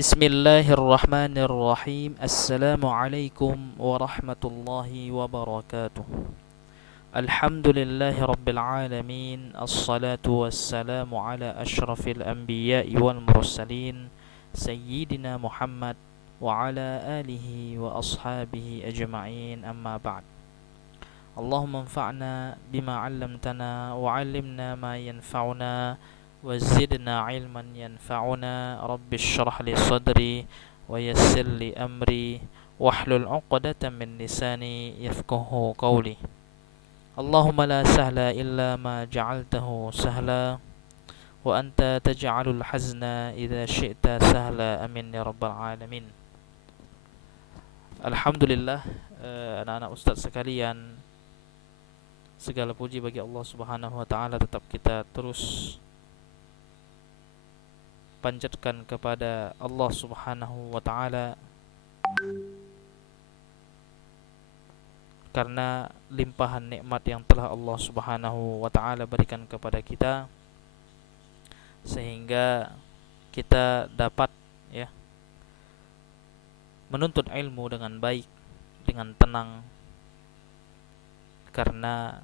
Bismillahirrahmanirrahim. Assalamualaikum warahmatullahi wabarakatuh. Alhamdulillahi rabbil alamin. Assalatu wassalamu ala ashrafil anbiya'i wal mursalin Sayyidina Muhammad wa ala alihi wa ashabihi ajma'in, amma ba'd. Allahumma anfa'na bima 'allamtana wa 'allimna ma yanfa'una وزدنا علما ينفعنا رب اشرح لي صدري ويسر لي أمري واحلل عقدة من لساني يفقه قولي اللهم لا سهل إلا ما جعلته سهلا وأنت تجعل الحزن إذا شئت سهلا أمين يا رب العالمين. Alhamdulillah, anak-anak ustaz sekalian, segala puji bagi Allah Subhanahu wa taala. Tetap kita terus panjatkan kepada Allah Subhanahu wa taala karena limpahan nikmat yang telah Allah Subhanahu wa taala berikan kepada kita, sehingga kita dapat menuntut ilmu dengan baik, dengan tenang, karena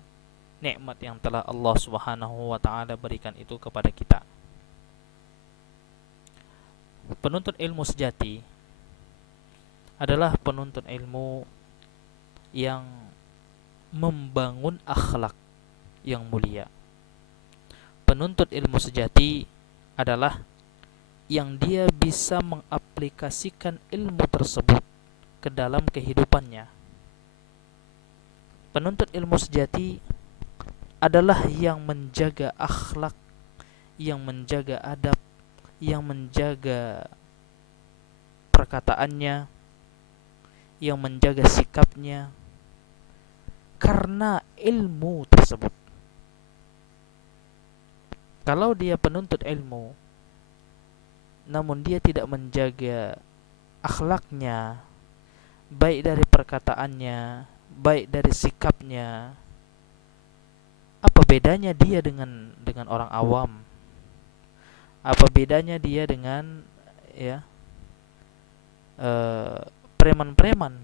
nikmat yang telah Allah Subhanahu wa taala berikan itu kepada kita. Penuntut ilmu sejati adalah penuntut ilmu yang membangun akhlak yang mulia. Penuntut ilmu sejati adalah yang dia bisa mengaplikasikan ilmu tersebut ke dalam kehidupannya. Penuntut ilmu sejati adalah yang menjaga akhlak, yang menjaga adab, yang menjaga perkataannya, yang menjaga sikapnya karena ilmu tersebut. Kalau dia penuntut ilmu namun dia tidak menjaga akhlaknya, baik dari perkataannya, baik dari sikapnya, apa bedanya dia dengan orang awam? Apa bedanya dia dengan preman-preman?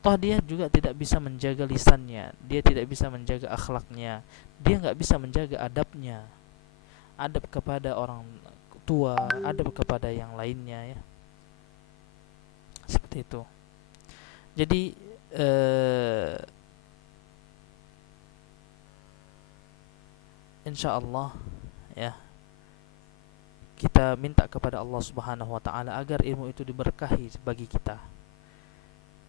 Toh dia juga tidak bisa menjaga lisannya, dia tidak bisa menjaga akhlaknya, dia nggak bisa menjaga adabnya, adab kepada orang tua, adab kepada yang lainnya, seperti itu. Jadi insyaallah kita minta kepada Allah Subhanahu wa taala agar ilmu itu diberkahi bagi kita.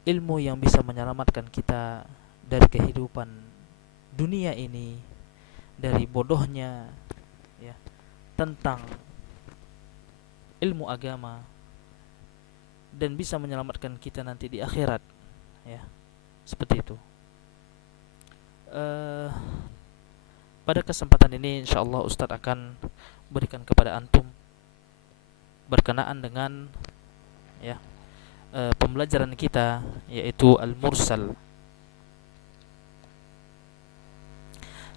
Ilmu yang bisa menyelamatkan kita dari kehidupan dunia ini, dari bodohnya tentang ilmu agama, dan bisa menyelamatkan kita nanti di akhirat, seperti itu. Pada kesempatan ini insyaallah Ustadz akan berikan kepada antum berkenaan dengan pembelajaran kita, yaitu al-mursal.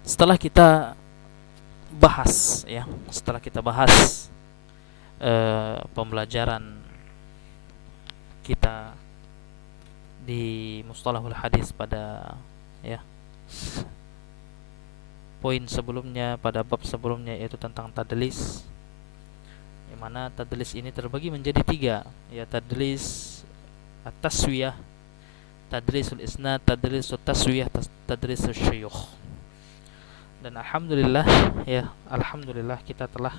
Setelah kita bahas pembelajaran kita di mustalahul hadis pada poin sebelumnya, pada bab sebelumnya, yaitu tentang tadlis, yang mana tadlis ini terbagi menjadi 3, tadlis at-taswiyah, tadlisul isnad, tadlisul taswiyah, tadlisul syuyukh. Dan alhamdulillah kita telah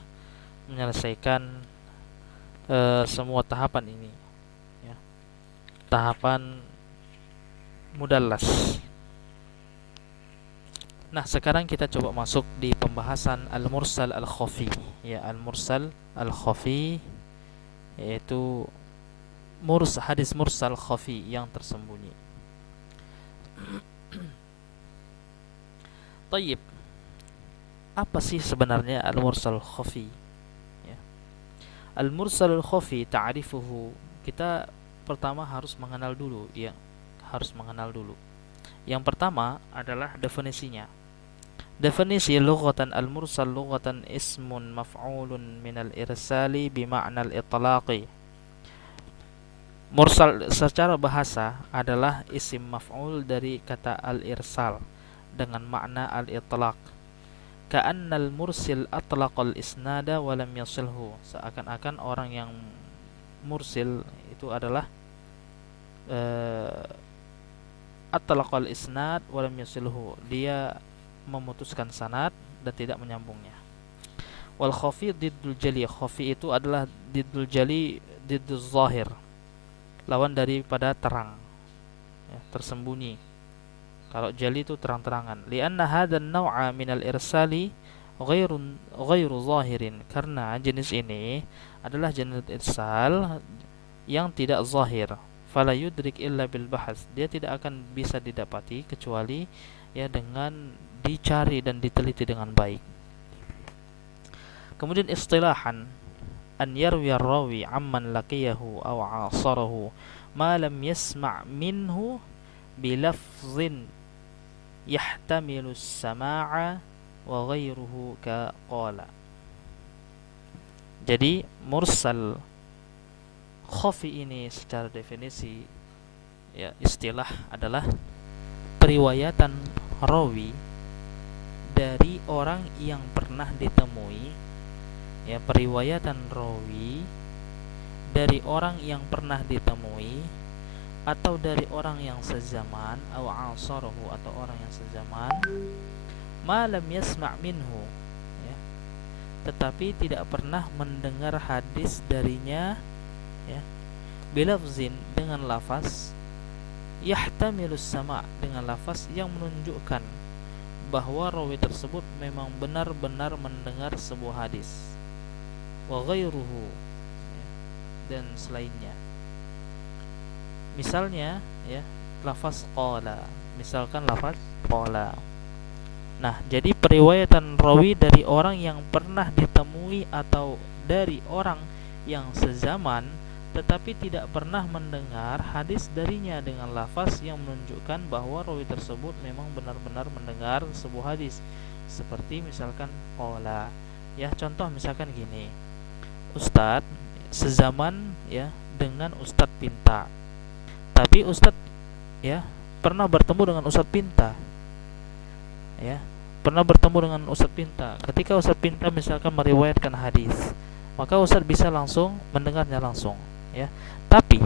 menyelesaikan semua tahapan ini, tahapan mudallas. Nah, sekarang kita coba masuk di pembahasan al-mursal al-khafi. Al-mursal al-khafi yaitu hadis mursal khafi yang tersembunyi. Tayyib, apa sih sebenarnya al-mursal khafi? Al-mursal al-khafi, ta'rifuhu, kita pertama harus mengenal dulu. Yang pertama adalah definisinya. Definisi lughatan al-mursal lughatan ismun maf'ulun minal irsali bima'na al-itlaqi. Mursal secara bahasa adalah isim maf'ul dari kata al-irsal dengan makna al-itlaq. Ka'annal mursil atlaqal isnada wa lam yasilhu. Seakan-akan orang yang mursil itu adalah atlaqal isnad wa lam yasilhu. Dia memutuskan sanad dan tidak menyambungnya. Wal khafi diddul jali. Khafi itu adalah diddul jali, diddul zahir, lawan daripada terang, ya, tersembunyi. Kalau jali itu terang-terangan. Lianna hadzal naw'a minal irsali ghairu zahirin. Karena jenis ini adalah jenis irsal yang tidak zahir. Fala yudrik illa bil bahas. Dia tidak akan bisa didapati kecuali ya dengan dicari dan diteliti dengan baik. Kemudian istilahan, an yarwi ar-rawi amman laqiyahu aw 'asarahu ma lam yasma' minhu bilafzin yahtamilu as-sama'a wa ghairuhu ka qala. Jadi mursal khafi ini secara definisi, ya, istilah adalah periwayatan rawi dari orang yang pernah ditemui, ya, periwayatan rawi dari orang yang pernah ditemui atau dari orang yang sezaman, atau asarahu, atau orang yang sezaman, ma lam yasma' minhu, ya, tetapi tidak pernah mendengar hadis darinya, ya, bilafzin, dengan lafaz, yahtamilus sama', dengan lafaz yang menunjukkan bahwa rawi tersebut memang benar-benar mendengar sebuah hadis, wa ghairuhu, ya, dan selainnya. Misalnya, ya, lafaz qala, misalkan lafaz qala. Nah, jadi periwayatan rawi dari orang yang pernah ditemui atau dari orang yang sezaman tetapi tidak pernah mendengar hadis darinya dengan lafaz yang menunjukkan bahwa rawi tersebut memang benar-benar mendengar sebuah hadis. Seperti misalkan qala, ya, contoh misalkan gini. Ustadz sezaman, ya, dengan Ustadz Pinta. Tapi Ustadz, ya, pernah bertemu dengan Ustadz Pinta. Ya, pernah bertemu dengan Ustadz Pinta. Ketika Ustadz Pinta misalkan meriwayatkan hadis, maka Ustadz bisa langsung mendengarnya langsung, ya. Tapi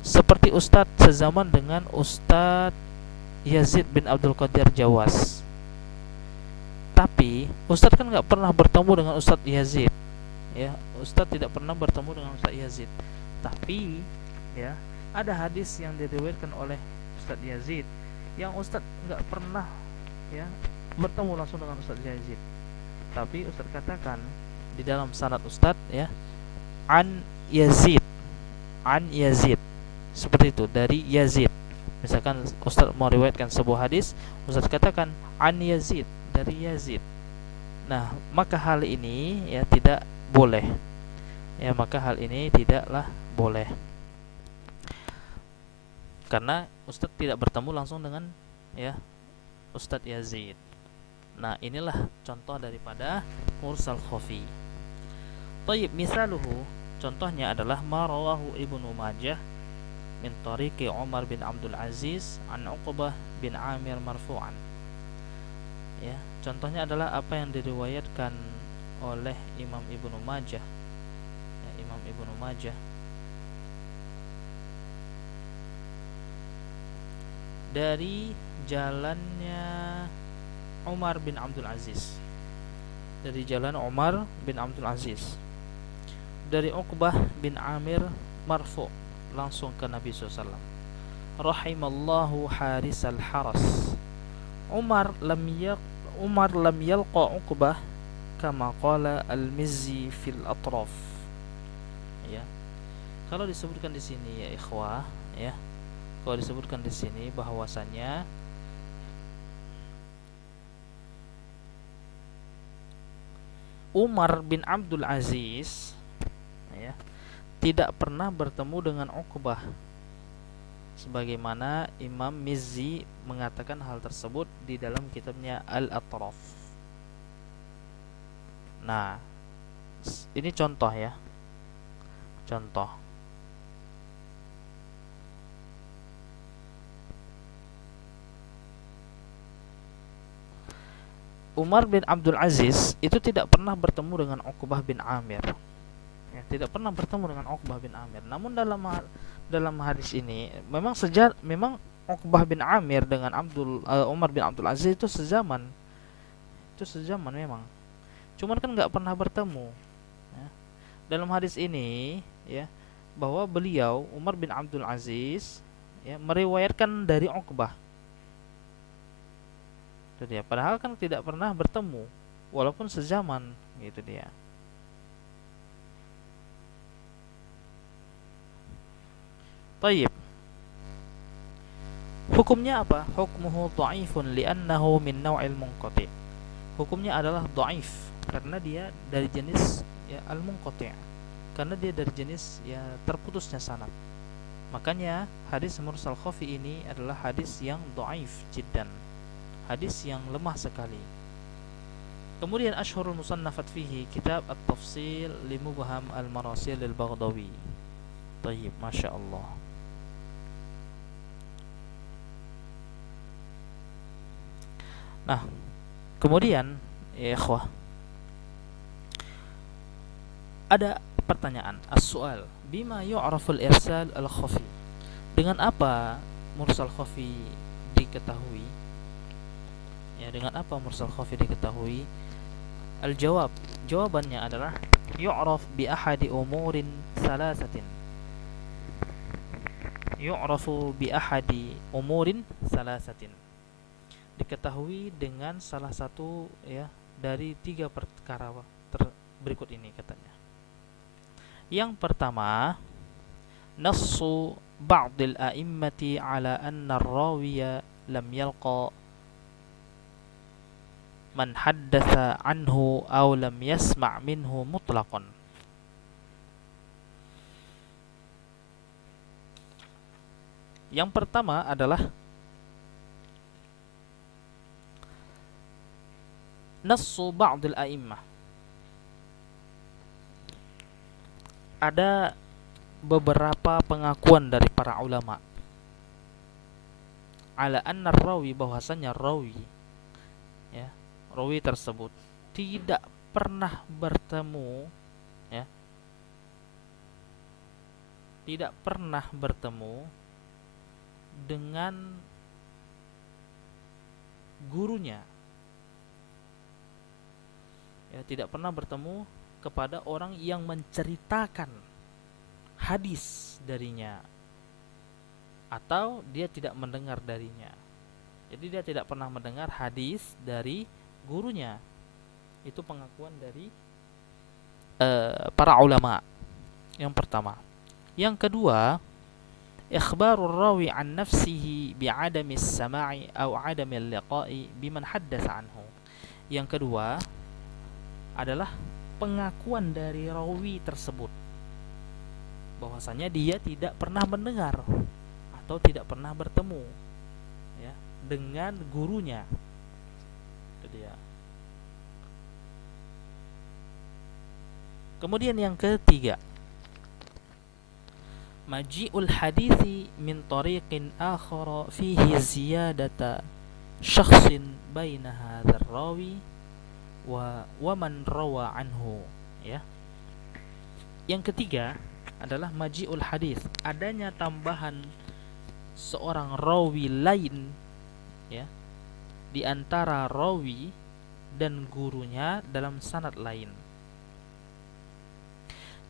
seperti Ustadz sezaman dengan Ustadz Yazid bin Abdul Qadir Jawas. Tapi Ustadz kan nggak pernah bertemu dengan Ustadz Yazid, ya. Ustadz tidak pernah bertemu dengan Ustadz Yazid. Tapi, ya, ada hadis yang diriwayatkan oleh Ustadz Yazid yang Ustadz nggak pernah, ya, bertemu langsung dengan Ustadz Yazid. Tapi Ustadz katakan di dalam sanad Ustadz, ya, an Yazid, seperti itu, dari Yazid. Misalkan Ustadz mau riwayatkan sebuah hadis, Ustadz katakan an Yazid, dari Yazid. Nah, maka hal ini, ya, tidak boleh. Ya, maka hal ini tidaklah boleh. Karena Ustadz tidak bertemu langsung dengan, ya, Ustadz Yazid. Nah, inilah contoh daripada mursal khafi. Thayyib, misaluhu, contohnya adalah ma rawahu Ibnu Majah min tariqi Umar bin Abdul Aziz an Uqbah bin Amir marfu'an. Ya, contohnya adalah apa yang diriwayatkan oleh Imam Ibnu Majah, ya, Imam Ibnu Majah dari jalannya Umar bin Abdul Aziz, dari jalan Umar bin Abdul Aziz, dari Uqbah bin Amir marfu', langsung ke Nabi SAW. Rahimallahu harisal haras. Umar lam yalqa Uqbah kama qala al-Mizzi fil atraf. Ya. Kalau disebutkan di sini, ya ikhwah, ya. Kalau disebutkan di sini bahwasanya Umar bin Abdul Aziz, ya, tidak pernah bertemu dengan Uqbah sebagaimana Imam Mizzi mengatakan hal tersebut di dalam kitabnya Al-Atraf. Nah, ini contoh ya. Contoh. Umar bin Abdul Aziz itu tidak pernah bertemu dengan Uqbah bin Amir. Ya, tidak pernah bertemu dengan Uqbah bin Amir. Namun dalam hadis ini memang Uqbah bin Amir dengan Umar bin Abdul Aziz itu sezaman. Itu sezaman memang. Cuman kan nggak pernah bertemu. Ya. Dalam hadis ini ya, bahwa beliau Umar bin Abdul Aziz ya meriwayatkan dari Uqbah. Itu dia. Padahal kan tidak pernah bertemu walaupun sezaman, gitu dia. Tayyib. Hukumnya apa? Hukmuhu dha'ifun li'annahu min naw'il munqati'. Hukumnya adalah dhaif karena dia dari jenis ya al-munqati'. Karena dia dari jenis ya terputusnya sanad. Makanya hadis mursal khafi ini adalah hadis yang dhaif jiddan. Hadis yang lemah sekali. Kemudian asyhurul musannafat fihi kitab at-tafsil li mubham al-marasil al-Baghdhawi. Tayyib, masyaallah. Nah, kemudian ya ikhwah, ada pertanyaan, as-su'al, bima yu'raful irsal al-khafi? Dengan apa mursal khafi diketahui? Ya, dengan apa mursal khafi diketahui? Al-jawab, jawabannya adalah yu'raf bi ahadi umurin salasatin. Yu'rafu bi ahadi umurin salasatin. Diketahui dengan salah satu ya dari 3 perkara berikut ini katanya. Yang pertama, nassu ba'dil a'immati ala anna ar-rawiya lam yalqa man haddatsa anhu aw lam yasma' minhu mutlaqan. Yang pertama adalah nassu ba'dil a'immah. Ada beberapa pengakuan dari para ulama ala anna rawi, bahwasanya rawi ya, rawi tersebut tidak pernah bertemu ya, tidak pernah bertemu dengan gurunya. Ya, tidak pernah bertemu kepada orang yang menceritakan hadis darinya, atau dia tidak mendengar darinya. Jadi dia tidak pernah mendengar hadis dari gurunya. Itu pengakuan dari para ulama. Yang pertama. Yang kedua, ikhbarur rawi an nafsihi bi'adami as-sama'i aw 'adami al-liqa'i biman haddatsa anhu. Yang kedua adalah pengakuan dari rawi tersebut bahwasanya dia tidak pernah mendengar atau tidak pernah bertemu ya dengan gurunya. Itu dia. Kemudian yang ketiga, maji'ul hadithi min tariqin akhara fihi ziyadata syakhsin baina hadzal rawi wa man rawa anhu ya. Yang ketiga adalah maji'ul hadis, adanya tambahan seorang rawi lain ya di antara rawi dan gurunya dalam sanad lain.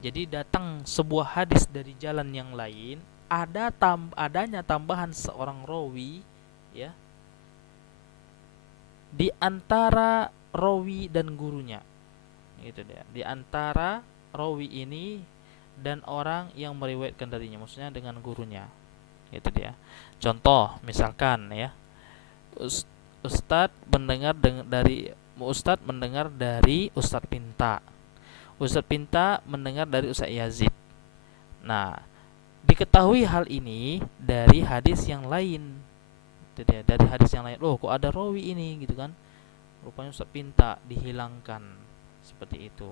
Jadi datang sebuah hadis dari jalan yang lain, adanya tambahan seorang rawi ya di antara rawi dan gurunya. Itu dia. Di antara rawi ini dan orang yang meriwayatkan darinya, maksudnya dengan gurunya. Itu dia. Contoh, misalkan ya, Ustadz mendengar dari Ustadz Pinta. Ustadz Pinta mendengar dari Ustadz Yazid. Nah, diketahui hal ini dari hadis yang lain. Itu dia, dari hadis yang lain. Loh, kok ada rawi ini gitu kan? Rupanya Ustaz pinta dihilangkan seperti itu.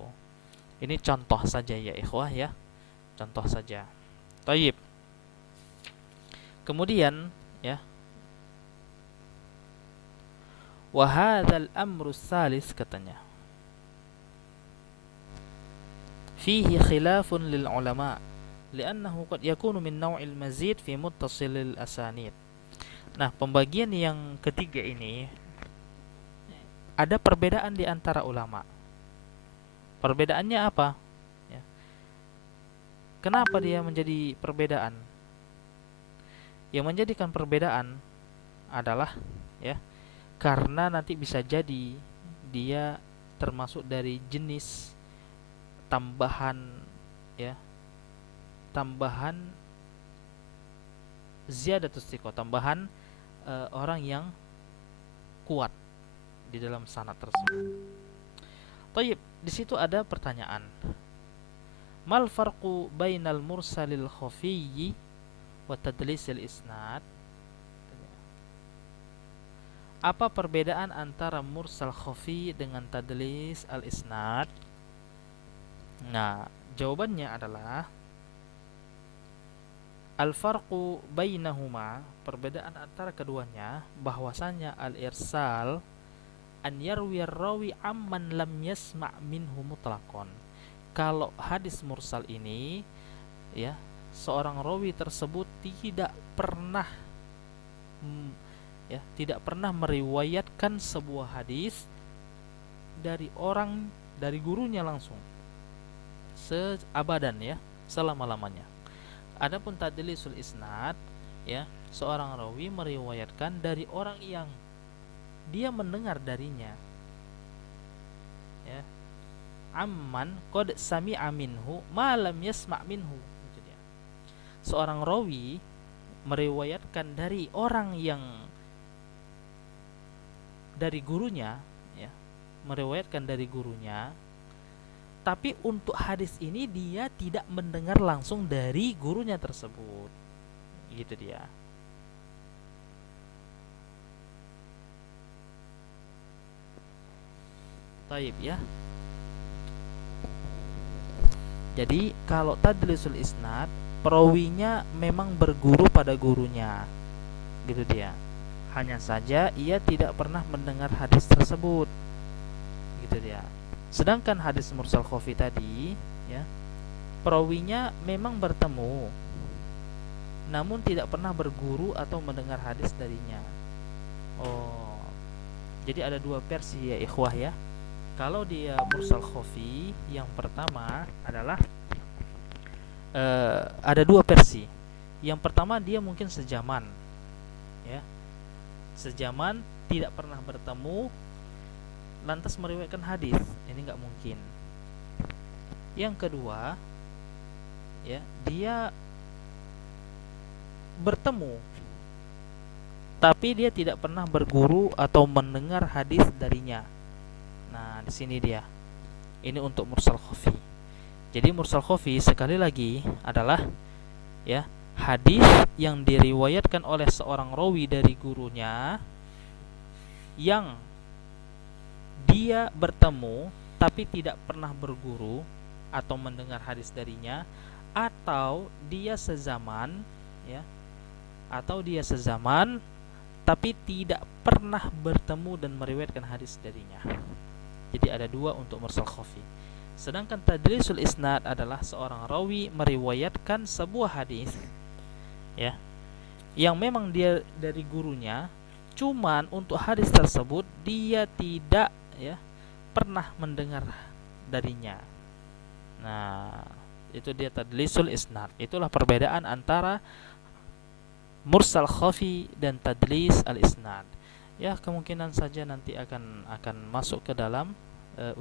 Ini contoh saja ya ikhwah ya. Contoh saja. Taib. Kemudian ya, wa hadzal amru tsalis katanya. Fihi khilafun lil ulama li'annahu qad yakunu min naw'il mazid fi muttasilil asanid. Nah, pembagian yang ketiga ini ada perbedaan di antara ulama. Perbedaannya apa? Ya. Kenapa dia menjadi perbedaan? Yang menjadikan perbedaan adalah ya, karena nanti bisa jadi dia termasuk dari jenis tambahan ya, tambahan ziyadatus thiqah, tambahan orang yang kuat di dalam sanad tersebut. Taib, di situ ada pertanyaan. Mal farqu bainal mursalil khafiyyi wa tadlisil isnad? Apa perbedaan antara mursal khafi dengan tadlis al-isnad? Nah, jawabannya adalah al-farqu bainahuma, perbedaan antara keduanya bahwasanya al-irsal an yarwi rawi amman lam yasma' minhu mutlaqan. Kalau hadis mursal ini ya, seorang rawi tersebut tidak pernah tidak pernah meriwayatkan sebuah hadis dari gurunya langsung seabadan ya, selama-lamanya. Adapun tadlisul isnad ya, seorang rawi meriwayatkan dari orang yang dia mendengar darinya ya, amman qad sami'a minhu ma lam yasma' minhu. Itu dia. Seorang rawi meriwayatkan dari orang yang dari gurunya ya, meriwayatkan dari gurunya, tapi untuk hadis ini dia tidak mendengar langsung dari gurunya tersebut. Gitu dia. Taib ya. Jadi kalau tadlisul isnad, perawinya memang berguru pada gurunya. Gitu dia. Hanya saja ia tidak pernah mendengar hadis tersebut. Gitu dia. Sedangkan hadis mursal khafi tadi ya, perawinya memang bertemu namun tidak pernah berguru atau mendengar hadis darinya. Oh. Jadi ada dua versi ya ikhwah ya. Kalau dia mursal khafi, yang pertama adalah ada dua versi. Yang pertama dia mungkin sejaman ya, sejaman tidak pernah bertemu lantas meriwayatkan hadis, ini nggak mungkin. Yang kedua ya, dia bertemu tapi dia tidak pernah berguru atau mendengar hadis darinya. Nah, di sini dia. Ini untuk mursal khafi. Jadi mursal khafi sekali lagi adalah ya, hadis yang diriwayatkan oleh seorang rawi dari gurunya yang dia bertemu tapi tidak pernah berguru atau mendengar hadis darinya, atau dia sezaman ya, atau dia sezaman tapi tidak pernah bertemu dan meriwayatkan hadis darinya. Jadi ada dua untuk mursal khafi. Sedangkan tadlisul isnad adalah seorang rawi meriwayatkan sebuah hadis ya, yang memang dia dari gurunya, cuman untuk hadis tersebut dia tidak ya pernah mendengar darinya. Nah, itu dia tadlisul isnad. Itulah perbedaan antara mursal khafi dan tadlis al isnad. Ya, kemungkinan saja nanti akan masuk ke dalam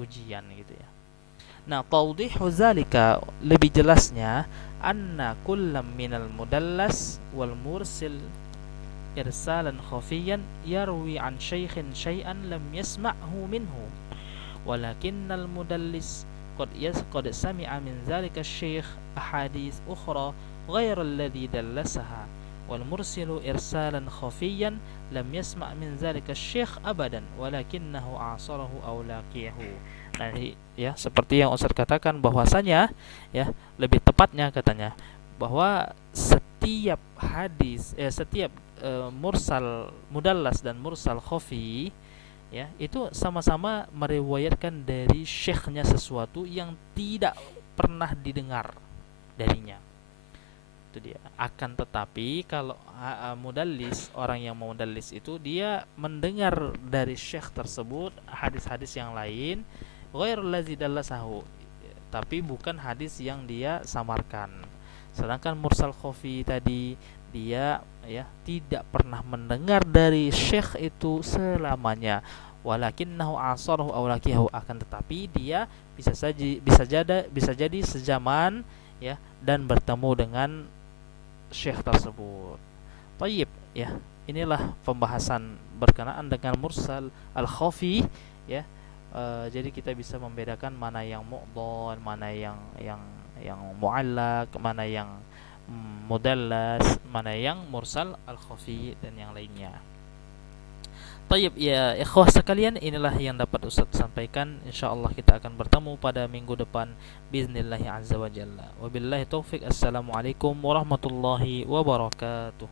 ujian gitu ya. Nah, tawdihu zalika, lebih jelasnya, anna kullam minal mudallas wal mursil irsalan khafiyan yarwi an syaikhin syai'an lam yasma'hu minhu walakinnal mudallis qad sami'a min zalika asy-syaikh ahadits ukhra ghairu alladhi dallasaha wal mursilu irsalan khafiyan lam yasma' min zalika asy-syaikh abadan walakinnahu a'sarahu aw laqiyahu. Nah, ya seperti yang Ustaz katakan bahwasanya ya lebih tepatnya katanya bahwa setiap hadis setiap mursal mudallas dan mursal khafi ya itu sama-sama meriwayatkan dari syekhnya sesuatu yang tidak pernah didengar darinya. Itu dia. Akan tetapi kalau mudallis, orang yang mau mudallis itu dia mendengar dari syekh tersebut hadis-hadis yang lain ghairul ladzi dallasahu, tapi bukan hadis yang dia samarkan. Sedangkan mursal khafi tadi dia ya tidak pernah mendengar dari syekh itu selamanya, walakinnahu asarahu aw laqiyahu, akan tetapi dia bisa jadi sezaman ya dan bertemu dengan syekh tersebut. Tayyib ya. Inilah pembahasan berkenaan dengan mursal al-khafi ya. Jadi kita bisa membedakan mana yang mu'dhal, mana yang mu'allaq, mana yang mudallas, mana yang mursal al-khafi dan yang lainnya. Tayyib ya ikhwah sekalian, inilah yang dapat Ustaz sampaikan. Insyaallah kita akan bertemu pada minggu depan biiznillah azza wa jalla. Wabillahi taufik. Assalamualaikum warahmatullahi wabarakatuh.